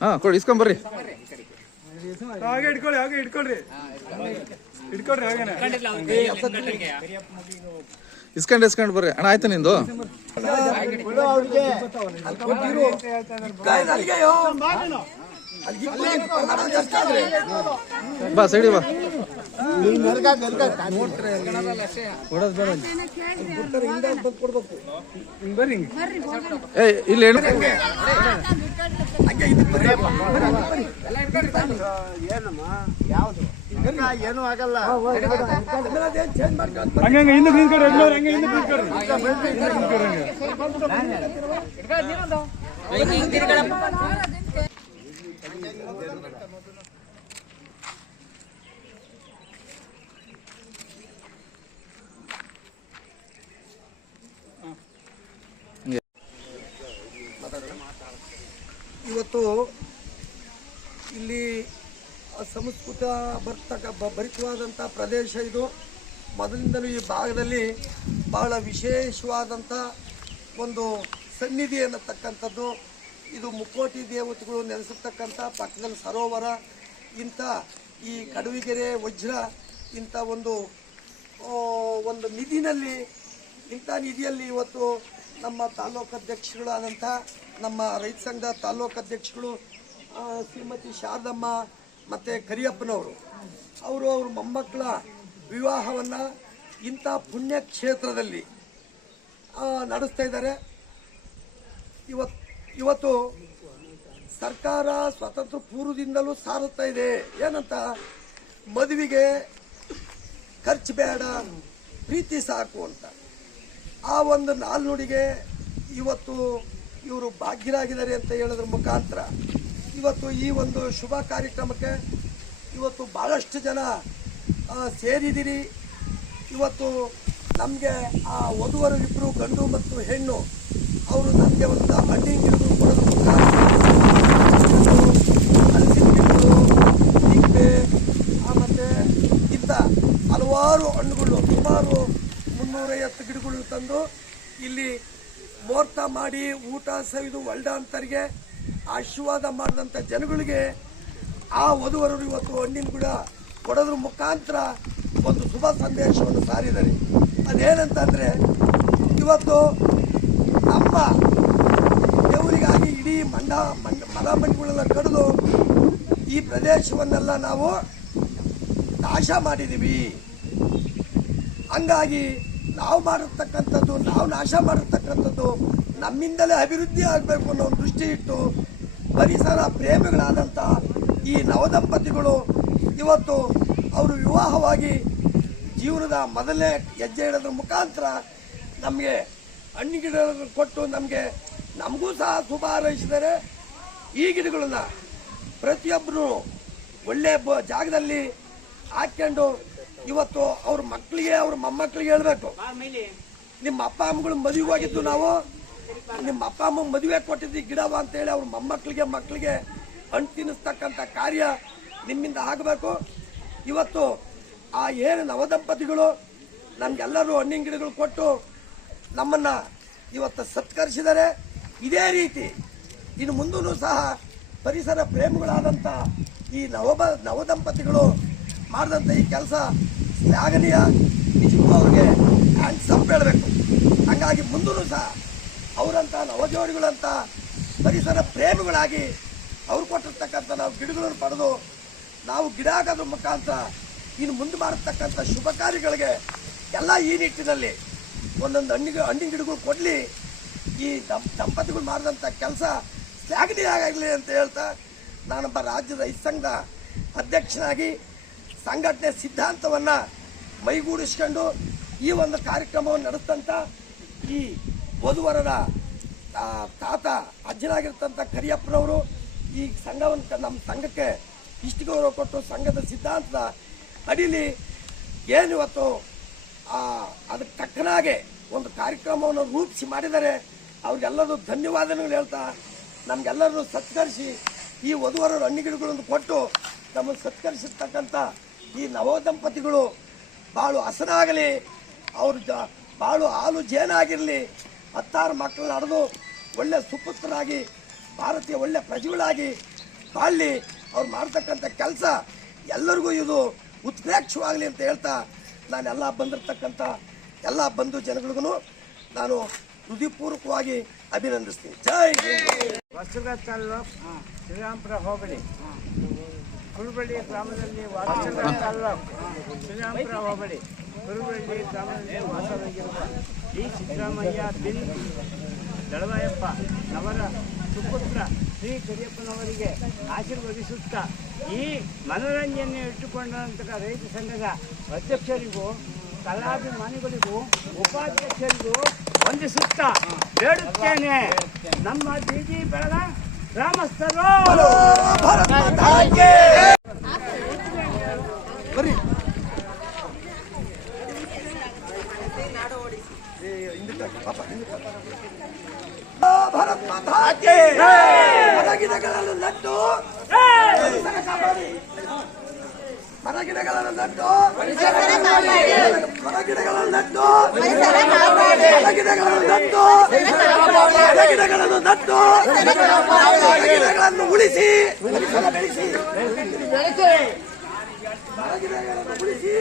ಹಾ ಕೊಡಿ ಇಸ್ಕೊಂಬರ್ರಿ ಹಾಗೆ ಇಟ್ಕೊಳ್ಳಿ ಹಾಗೆ ಇಟ್ಕೊಳ್ರಿ. ಇಟ್ಕೊಳ್ರಿ ಹಾಗೇನೆ. ಇಸ್ಕೊಂಡು ಇಸ್ಕೊಂಡು ಬರ್ರಿ. ಅಣ್ಣ ಆಯ್ತು ನಿಂದು? ಬಾ ಸೈಡಿ ಬಾ. ಬರ್ರಿ ಏ ಇಲ್ಲಿ ಏನು ಏನು ಆಗಲ್ಲ. ಹಂಗೆ ಹಂಗೆ ಹಿಂದೆ ನಿಂತ್ಕೊಡ್ರಿ ಎಲ್ಲರೂ ಹಂಗೆ. ಹಿಂದೆ ನಿಂತ್ಕೊಡ್ರಿ ಇವತ್ತು ಇಲ್ಲಿ ಸಂಸ್ಕೃತ ಬರ್ತಕ್ಕ ಭರಿತವಾದಂಥ ಪ್ರದೇಶ ಇದು. ಮೊದಲಿಂದಲೂ ಈ ಭಾಗದಲ್ಲಿ ಬಹಳ ವಿಶೇಷವಾದಂಥ ಒಂದು ಸನ್ನಿಧಿ ಅನ್ನತಕ್ಕಂಥದ್ದು ಇದು ಮುಕ್ಕೋಟಿ ದೇವತೆಗಳು ನೆಲೆಸಿರ್ತಕ್ಕಂಥ ಪಕ್ಕದಲ್ಲಿ ಸರೋವರ, ಇಂಥ ಈ ಕಡುವಿಗೆರೆ, ವಜ್ರ ಇಂಥ ಒಂದು ಒಂದು ನಿಧಿನಲ್ಲಿ, ಇಂಥ ನಿಧಿಯಲ್ಲಿ ಇವತ್ತು ನಮ್ಮ ತಾಲೂಕು ಅಧ್ಯಕ್ಷಗಳಾದಂಥ ನಮ್ಮ ರೈತ ಸಂಘದ ತಾಲೂಕು ಅಧ್ಯಕ್ಷಗಳು ಶ್ರೀಮತಿ ಶಾರದಮ್ಮ ಮತ್ತು ಕರಿಯಪ್ಪನವರು. ಅವರು ಅವ್ರ ಮೊಮ್ಮಕ್ಕಳ ವಿವಾಹವನ್ನು ಇಂಥ ಪುಣ್ಯಕ್ಷೇತ್ರದಲ್ಲಿ ನಡೆಸ್ತಾ ಇದ್ದಾರೆ. ಇವತ್ತು ಇವತ್ತು ಸರ್ಕಾರ ಸ್ವತಂತ್ರ ಪೂರ್ವದಿಂದಲೂ ಸಾರುತ್ತಾ ಇದೆ. ಏನಂತ? ಮದುವೆಗೆ ಖರ್ಚು ಬೇಡ, ಪ್ರೀತಿ ಸಾಕು ಅಂತ. ಆ ಒಂದು ನಾಲ್ನುಡಿಗೆ ಇವತ್ತು ಇವರು ಭಾಗ್ಯರಾಗಿದ್ದಾರೆ ಅಂತ ಹೇಳೋದ್ರ ಮುಖಾಂತರ ಇವತ್ತು ಈ ಒಂದು ಶುಭ ಕಾರ್ಯಕ್ರಮಕ್ಕೆ ಇವತ್ತು ಭಾಳಷ್ಟು ಜನ ಸೇರಿದ್ದೀರಿ. ಇವತ್ತು ನಮಗೆ ಆ ವಧುವರಿಬ್ಬರು ಗಂಡು ಮತ್ತು ಹೆಣ್ಣು, ಅವರು ನಮಗೆ ಒಂದು ಹಣ್ಣಿನ ಗಿಡಗಳು ಕೊಡೋದ್ರ ಮುಖಾಂತರ ಹಲಸಿನ ಗಿಡಗಳು ನಿಂಬೆ ಆ, ಮತ್ತೆ ಇಂಥ ಹಲವಾರು ಹಣ್ಣುಗಳು ಸುಮಾರು ಮುನ್ನೂರೈವತ್ತು ಗಿಡಗಳು ತಂದು ಇಲ್ಲಿ ಮುಹೂರ್ತ ಮಾಡಿ ಊಟ ಸವಿದು ಒಳ್ಡಂತರಿಗೆ ಆಶೀರ್ವಾದ ಮಾಡಿದಂಥ ಜನಗಳಿಗೆ ಆ ವಧುವರರು ಇವತ್ತು ಹಣ್ಣಿನ ಗಿಡ ಕೊಡೋದ್ರ ಮುಖಾಂತರ ಒಂದು ಶುಭ ಸಂದೇಶವನ್ನು ಸಾರಿದ್ದಾರೆ. ಅದೇನಂತಂದರೆ, ಇವತ್ತು ನಮ್ಮ ದೇವರಿಗಾಗಿ ಇಡೀ ಮಂಡ ಮಂಡ ಮರ ಮಂಡಿಗಳೆಲ್ಲ ಕಡಿದು ಈ ಪ್ರದೇಶವನ್ನೆಲ್ಲ ನಾವು ನಾಶ ಮಾಡಿದ್ದೀವಿ. ಹಂಗಾಗಿ ನಾವು ಮಾಡಿರ್ತಕ್ಕಂಥದ್ದು, ನಾವು ನಾಶ ಮಾಡಿರ್ತಕ್ಕಂಥದ್ದು, ನಮ್ಮಿಂದಲೇ ಅಭಿವೃದ್ಧಿ ಆಗಬೇಕು ಅನ್ನೋ ಒಂದು ದೃಷ್ಟಿ ಇಟ್ಟು ಪರಿಸರ ಪ್ರೇಮಿಗಳಾದಂಥ ಈ ನವದಂಪತಿಗಳು ಇವತ್ತು ಅವರು ವಿವಾಹವಾಗಿ ಜೀವನದ ಮೊದಲನೇ ಹೆಜ್ಜೆ ಇಡೋದ್ರ ಮುಖಾಂತರ ನಮಗೆ ಹಣ್ಣು ಗಿಡ ಕೊಟ್ಟು ನಮಗೆ ನಮಗೂ ಸಹ ಶುಭ ಹಾರೈಸಿದರೆ ಈ ಗಿಡಗಳನ್ನು ಪ್ರತಿಯೊಬ್ಬರು ಒಳ್ಳೆಯ ಬ ಜಾಗದಲ್ಲಿ ಹಾಕ್ಕೊಂಡು ಇವತ್ತು ಅವ್ರ ಮಕ್ಕಳಿಗೆ ಅವ್ರ ಮೊಮ್ಮಕ್ಕಳಿಗೆ ಹೇಳ್ಬೇಕು. ನಿಮ್ಮ ಅಪ್ಪ ಅಮ್ಮಗಳು ಮದುವೆ ಹೋಗಿದ್ದು ನಾವು. ನಿಮ್ಮ ಅಪ್ಪ ಅಮ್ಮ ಮದುವೆ ಕೊಟ್ಟಿದ್ದು ಗಿಡವ ಗಿಡವ ಅಂತೇಳಿ ಅವ್ರ ಮೊಮ್ಮಕ್ಕಳಿಗೆ ಮಕ್ಕಳಿಗೆ ಹಣ್ಣು ತಿನ್ನಿಸ್ತಕ್ಕಂಥ ಕಾರ್ಯ ನಿಮ್ಮಿಂದ ಆಗಬೇಕು. ಇವತ್ತು ಆ ಏನು ನವದಂಪತಿಗಳು ನಮ್ಗೆಲ್ಲರೂ ಹಣ್ಣಿನ ಗಿಡಗಳು ಕೊಟ್ಟು ನಮ್ಮನ್ನ ಇವತ್ತು ಸತ್ಕರಿಸಿದ್ದಾರೆ. ಇದೇ ರೀತಿ ಇನ್ನು ಮುಂದೂ ಸಹ ಪರಿಸರ ಪ್ರೇಮಿಗಳಾದಂಥ ಈ ನವ ನವದಂಪತಿಗಳು ಮಾಡಿದಂಥ ಈ ಕೆಲಸ ಶ್ಲಾಘನೀಯ. ನಿಜಕ್ಕೂ ಅವ್ರಿಗೆ ಹ್ಯಾಂಡ್ಸಪ್ ಹೇಳಬೇಕು. ಹಾಗಾಗಿ ಮುಂದೂ ಸಹ ಅವರಂಥ ನವಜೋಡಿಗಳಂಥ ಪರಿಸರ ಪ್ರೇಮಿಗಳಾಗಿ ಅವ್ರು ಕೊಟ್ಟಿರ್ತಕ್ಕಂಥ ನಾವು ಗಿಡಗಳನ್ನು ಪಡೆದು ನಾವು ಗಿಡ ಹಾಕೋದ್ರ ಮುಖಾಂತರ ಇನ್ನು ಮುಂದೆ ಮಾಡತಕ್ಕಂಥ ಶುಭ ಕಾರ್ಯಗಳಿಗೆ ಎಲ್ಲ ಈ ನಿಟ್ಟಿನಲ್ಲಿ ಒಂದೊಂದು ಹಣ್ಣಿಗೆ ಹಣ್ಣಿನ ಗಿಡಗಳು ಕೊಡಲಿ. ಈ ದಂ ದಂಪತಿಗಳು ಮಾಡಿದಂಥ ಕೆಲಸ ಶ್ಲಾಘನೀಯ ಆಗಲಿ ಅಂತ ಹೇಳ್ತಾ ನಾನೊಬ್ಬ ರಾಜ್ಯದ ರೈತ ಸಂಘದ ಅಧ್ಯಕ್ಷನಾಗಿ ಸಂಘಟನೆ ಸಿದ್ಧಾಂತವನ್ನು ಮೈಗೂಡಿಸ್ಕೊಂಡು ಈ ಒಂದು ಕಾರ್ಯಕ್ರಮವನ್ನು ನಡೆಸ್ತಂಥ ಈ ವಧುವರರ ತಾತ ಅಜ್ಜನಾಗಿರ್ತಂಥ ಕರಿಯಪ್ಪನವರು ಈ ಸಂಘವನ್ನು ನಮ್ಮ ಸಂಘಕ್ಕೆ ಇಷ್ಟು ಗೌರವ ಕೊಟ್ಟು ಸಂಘದ ಸಿದ್ಧಾಂತದ ಅಡಿಲಿ ಏನು ಇವತ್ತು ಅದಕ್ಕೆ ತಕ್ಕನಾಗೆ ಒಂದು ಕಾರ್ಯಕ್ರಮವನ್ನು ರೂಪಿಸಿ ಮಾಡಿದ್ದಾರೆ ಅವ್ರಿಗೆಲ್ಲರೂ ಧನ್ಯವಾದಗಳು ಹೇಳ್ತಾ ನಮಗೆಲ್ಲರೂ ಸತ್ಕರಿಸಿ ಈ ವಧುವರರು ಹಣ್ಣಿಗಿಡಗಳನ್ನು ಕೊಟ್ಟು ನಮ್ಮನ್ನು ಸತ್ಕರಿಸಿರ್ತಕ್ಕಂಥ ಈ ನವದಂಪತಿಗಳು ಬಾಳು ಹಸನಾಗಲಿ, ಅವರು ಜ, ಬಾಳು ಹಾಲು ಜೇನಾಗಿರಲಿ, ಹತ್ತಾರು ಮಕ್ಕಳು ನಡೆದು ಒಳ್ಳೆ ಸುಪುತ್ರರಾಗಿ, ಭಾರತೀಯ ಒಳ್ಳೆ ಪ್ರಜೆಗಳಾಗಿ ಬಾಳ್ಲಿ ಅವ್ರು ಮಾಡ್ತಕ್ಕಂಥ ಕೆಲಸ ಎಲ್ಲರಿಗೂ ಇದು ಉತ್ಪ್ರೇಕ್ಷವಾಗಲಿ ಅಂತ ಹೇಳ್ತಾ ನಾನೆಲ್ಲ ಬಂದಿರತಕ್ಕಂಥ ಎಲ್ಲ ಬಂಧು ಜನಗಳಿಗೂ ನಾನು ಹೃದಯಪೂರ್ವಕವಾಗಿ ಅಭಿನಂದಿಸ್ತೀನಿ ಜೈ. ಹೊಸಗ ತಾಲ್ಲೂಕ್ ಶ್ರೀರಾಮ್ಪುರ ಕುರುಬಳ್ಳಿ ಗ್ರಾಮದಲ್ಲಿ ಹೊಸಗ ತಾಲ್ಲೂಕ್ ಶ್ರೀರಾಮ್ಪುರ ಹೋಬಳಿ, ಕುರುಬಳ್ಳಿ ಗ್ರಾಮದಲ್ಲಿ ವಾಸವಾಗಿರುವ ಡಿ. ಸಿದ್ದರಾಮಯ್ಯ ಬಿನ್ ದಳವಾಯಪ್ಪ ಅವರ ಸುಪುತ್ರ ಶ್ರೀ ಕರಿಯಪ್ಪನವರಿಗೆ ಆಶೀರ್ವದಿಸುತ್ತಾ ಈ ಮನೋರಂಜನೆ ಇಟ್ಟುಕೊಂಡಂತಹ ರೈತ ಸಂಘದ ಅಧ್ಯಕ್ಷರಿಗೂ, ಕಲಾಭಿಮಾನಿಗಳಿಗೂ, ಉಪಾಧ್ಯಕ್ಷರಿಗೂ ವಂದಿಸುತ್ತಾ ಬೇಡುತ್ತೇನೆ. ನಮ್ಮ ಬೀದಿ ಬೆಳಗ ಗ್ರಾಮಸ್ಥರು! ಮರಗಿಡಗಳನ್ನು ನೆಟ್ಟು. ಮರಗಿಡಗಳನ್ನು ನಟ್ಟು. ನೆಟ್ಟು ಮರ ಗಿಡಗಳನ್ನು ನೆಟ್ಟು. ಮರ ಗಿಡಗಳನ್ನು ನೆಟ್ಟು. ಬೆಳೆಸಿ ಮರಗಿಡಗಳನ್ನು ಉಳಿಸಿ. ಬೆಳೆಸಿ ಮರ ಗಿಡಗಳನ್ನು ಕಿ!